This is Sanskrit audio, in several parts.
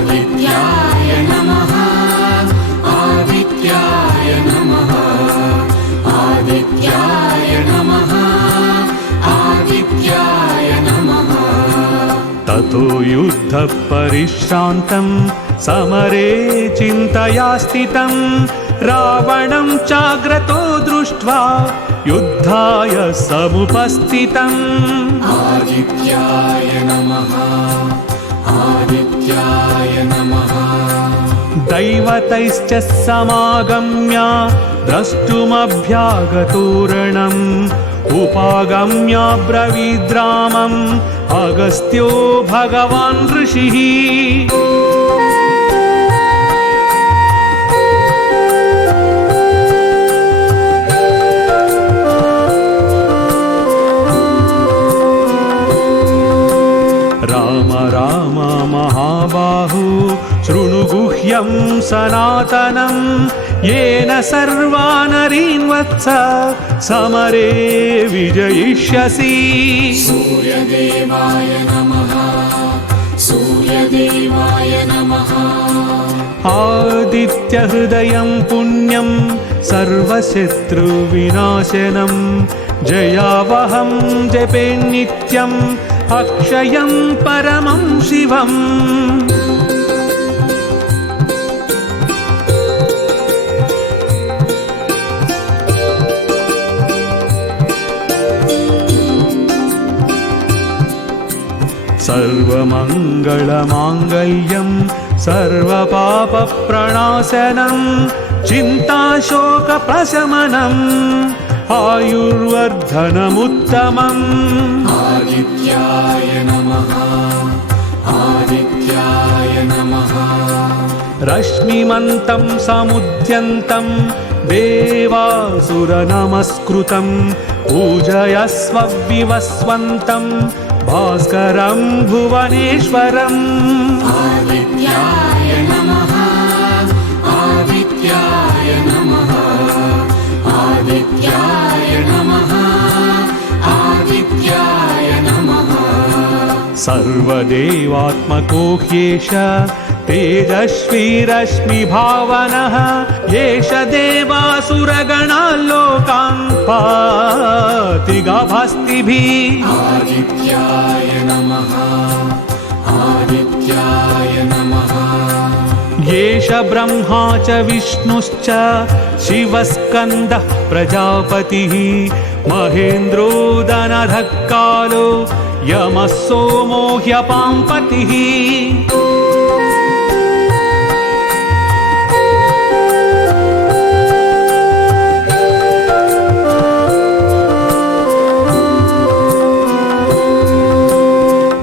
आदित्याय नमः आदित्याय नमः आदित्याय नमः आदित्याय नमः। ततो युद्धः परिश्रान्तं समरे चिन्तया स्थितं रावणं चाग्रतो दृष्ट्वा युद्धाय समुपस्थितम्। आदित्याय नमः आदित्याय नमः। दैवतैश्च समागम्य द्रष्टुमभ्यागतोरणम् उपागम्य ब्रवीद्रामम् अगस्त्यो भगवान् ऋषिः। राम राम महाबाहु शृणु गुह्यं सनातनं येन सर्वा नरीन् वत्स समरे विजयिष्यसि। सूर्यदेवाय नमः सूर्यदेवाय नमः। आदित्यहृदयं पुण्यं सर्वशत्रुविनाशनं जयावहं जपे नित्यम् अक्षयं परमं शिवम्। सर्वमङ्गलमाङ्गल्यं सर्वपापप्रणाशनं चिन्ताशोकप्रशमनम् आयुर्वर्धनमुत्तमम्। आदित्याय नमः आदित्याय नमः। रश्मिमन्तं समुद्यन्तं देवासुरनमस्कृतं पूजयस्व विवस्वन्तं भास्करं भुवनेश्वरम्। आदित्याय नमः आदित्याय नमः आदित्याय नमः आदित्याय नमः। सर्वदेवात्मको ह्येष तेजस्वी रश्मिभावनः येष देवासुरगणाल्लोकान् पाति गाभास्तिभिः। आदित्याय नमः आदित्याय नमः। येष ब्रह्मा च विष्णुश्च शिवस्कन्दः प्रजापतिः महेन्द्रो दनधः कालो यमः सोमो ह्यपाम्पतिः।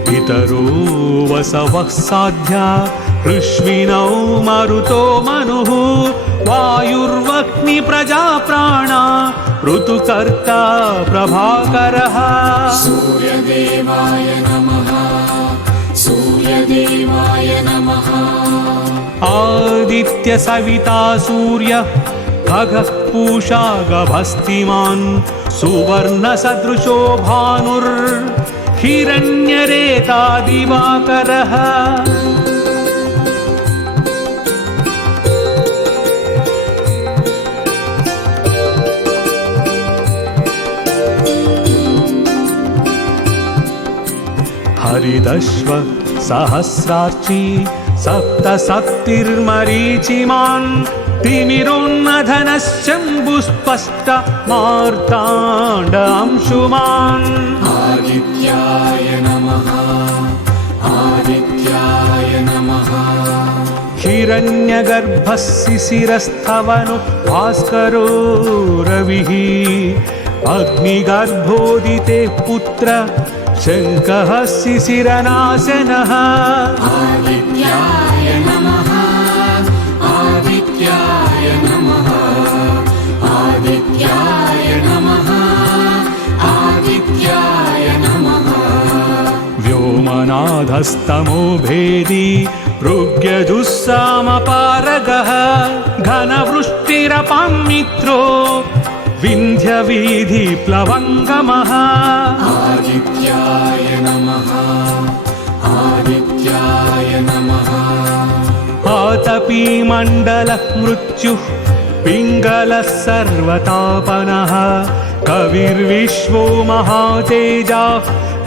पितरो वसवः साध्या ऋष्विनौ मरुतो मनुः वायुर्वह्नि प्रजाप्राणा ऋतुकर्ता प्रभाकरः। सूर्यदेवाय नमः सूर्यदेवाय नमः। आदित्यसविता सूर्यः खगः पूषा गभस्तिमान् सुवर्णसदृशो भानुर्हिरण्यरेता दिवाकरः। हरिदश्व सहस्रार्ची सप्तशक्तिर्मरीचिमान् तिमिरोन्नधनश्चम्बुस्पष्ट मार्ताण्ड अंशुमान्। आदित्याय नमः आदित्याय नमः। हिरण्यगर्भः शिशिरस्थवनो भास्करो रविः अग्निगर्भोदिते पुत्र शङ्कः शिशिरनाशनः। आदित्याय नमः आदित्याय नमः आदित्याय नमः आदित्याय नमः। व्योमनाधस्तमो भेदी भृग्यजुस्सामपारगः घनवृष्टिरपां मित्रो विन्ध्यवीधिप्लवङ्गमः। आदित्याय नमः आदित्याय नमः। आतपी मण्डलः मृत्युः पिङ्गलः सर्वतापनः कविर्विश्वो महातेजा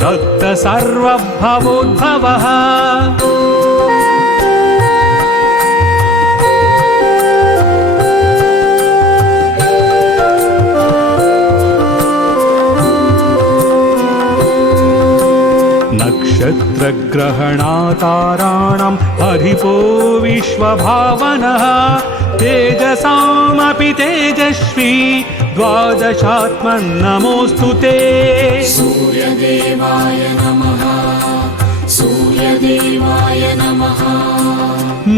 रक्त सर्वभवोद्भवः नक्षत्रग्रहणाताराणाम् अधिपो विश्वभावनः तेजसामपि तेजस्वी द्वादशात्मन्नमोऽस्तु ते सूर्यदेवाय नमः सूर्यदेवाय नमः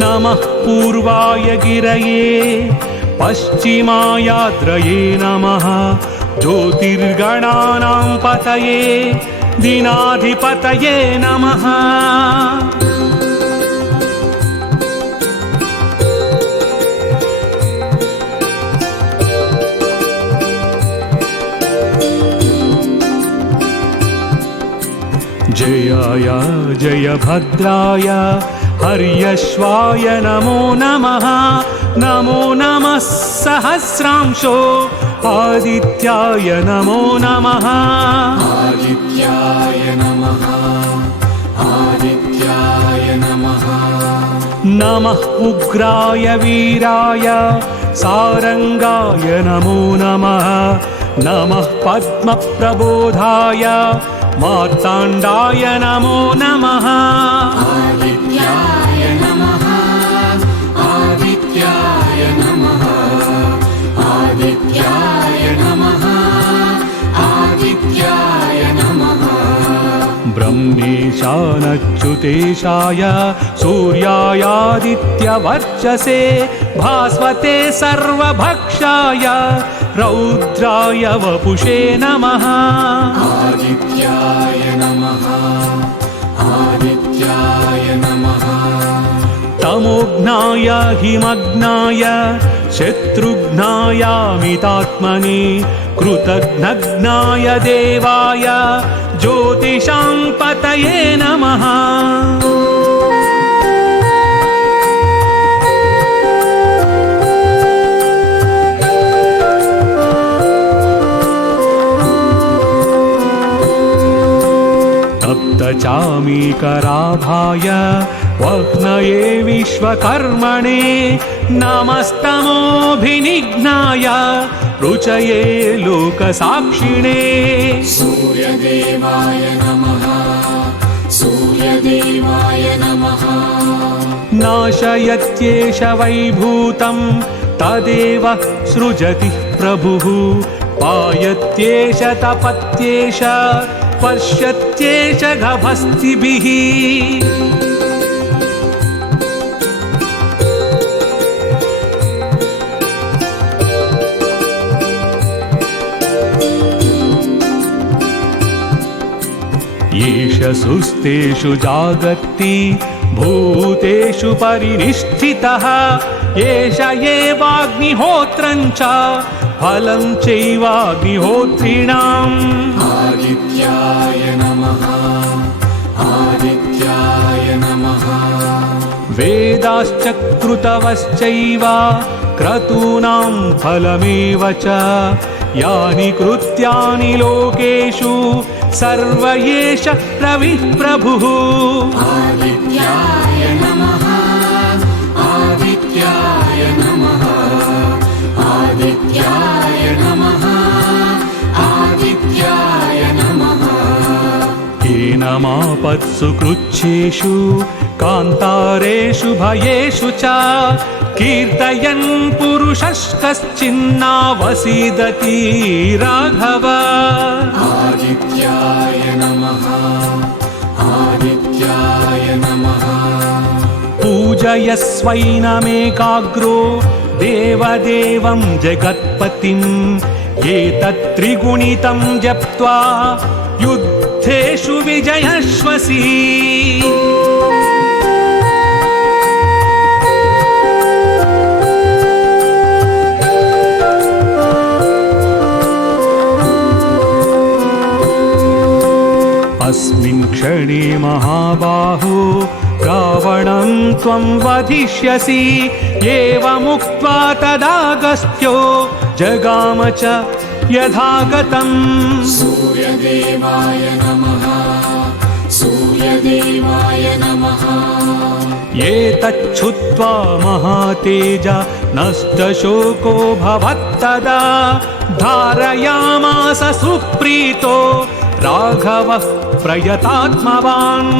नमः पूर्वाय गिरये पश्चिमायाद्रये नमः ज्योतिर्गणानां पतये दीनाधिपतये नमः जयाय जयभद्राय हर्यश्वाय नमो नमः नमो नमः सहस्रांशो आदित्याय नमो नमः आदित्याय नमः आदित्याय नमः नमः उग्राय वीराय सारंगाय नमो नमः नमः पद्मप्रबोधाय मार्ताण्डाय नमो नमः आदित्याय नमः आदित्याय नमः आदित्याय नमः आदित्याय नमः ब्रह्मेशानच्युतेशाय सूर्यायादित्यवर्चसे भास्वते सर्वभक्षाय रौद्राय वपुषे नमः आदित्याय नमः आदित्याय नमः तमोघ्नाय हिमग्नाय शत्रुघ्नायामितात्मने कृतघ्नघ्नाय देवाय ज्योतिषां पतये नमः तप्तचामीकराभाय वह्नये विश्वकर्मणे नमस्तमोभिनिघ्नाय रुचये लोकसाक्षिणे सूर्यदेवाय नमः सूर्यदेवाय नमः नाशयत्येष वैभूतं तदेव सृजति प्रभुः पायत्येष तपत्येष पश्यत्येष गभस्तिभिः येष सुस्तेषु जागर्ति भूतेषु परिनिष्ठितः एष एवाग्निहोत्रं च फलं चैवाग्निहोत्रिणाम् आदित्याय नमः आदित्याय नमः वेदाश्च क्रतवश्चैव क्रतूनां फलमेव च यानि कृत्यानि लोकेषु सर्व एष रविः प्रभुः आदित्याय नमः आदित्याय नमः आदित्याय नमः आदित्याय नमः हीनमापत्सु कृच्छ्रेषु कान्तारेषु भयेषु च कीर्तयन् पुरुषः कश्चिन्नावसीदति राघव आदित्याय नमः आदित्याय नमः पूजयस्वैनमेकाग्रो देवदेवं जगत्पतिम् एतत्त्रिगुणितं जप्त्वा युद्धेषु विजयश्वसि अस्मिन् क्षणे महाबाहो गाव रावणं त्वं वधिष्यसि एवमुक्त्वा तदागस्त्यो जगाम च यथागतम् सूर्यदेवाय नमः सूर्यदेवाय नमः एतच्छुत्वा महातेज नष्टशोको भवत्तदा धारयामास सुप्रीतो राघवः प्रयतात्मवान्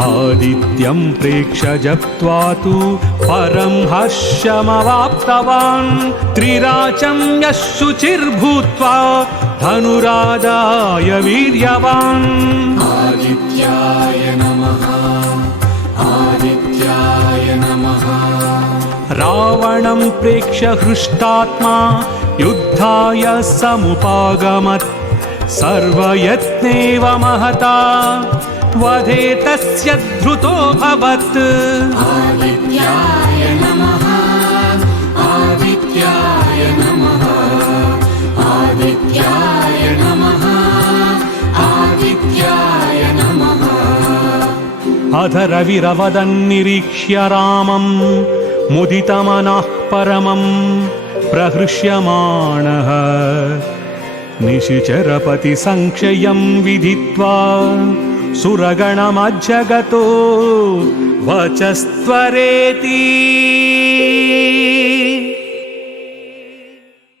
आदित्यं प्रेक्ष्य जप्त्वा तु परं हर्षमवाप्तवान् त्रिराचं यः शुचिर्भूत्वा धनुरादाय वीर्यवान् आदित्याय नमः आदित्याय नमः रावणं प्रेक्ष्य हृष्टात्मा युद्धाय समुपागमत् सर्वयत्नेव महता वधे तस्य धृतोऽभवत् आदित्याय नमः आदित्याय नमः आदित्याय नमः आदित्याय नमः अध रविरवदन्निरीक्ष्य रामं मुदितमनः परमं प्रहृष्यमाणः निशिचरपतिसंक्षयं विदित्वा सुरगणमज्जगतो वचस्त्वरेति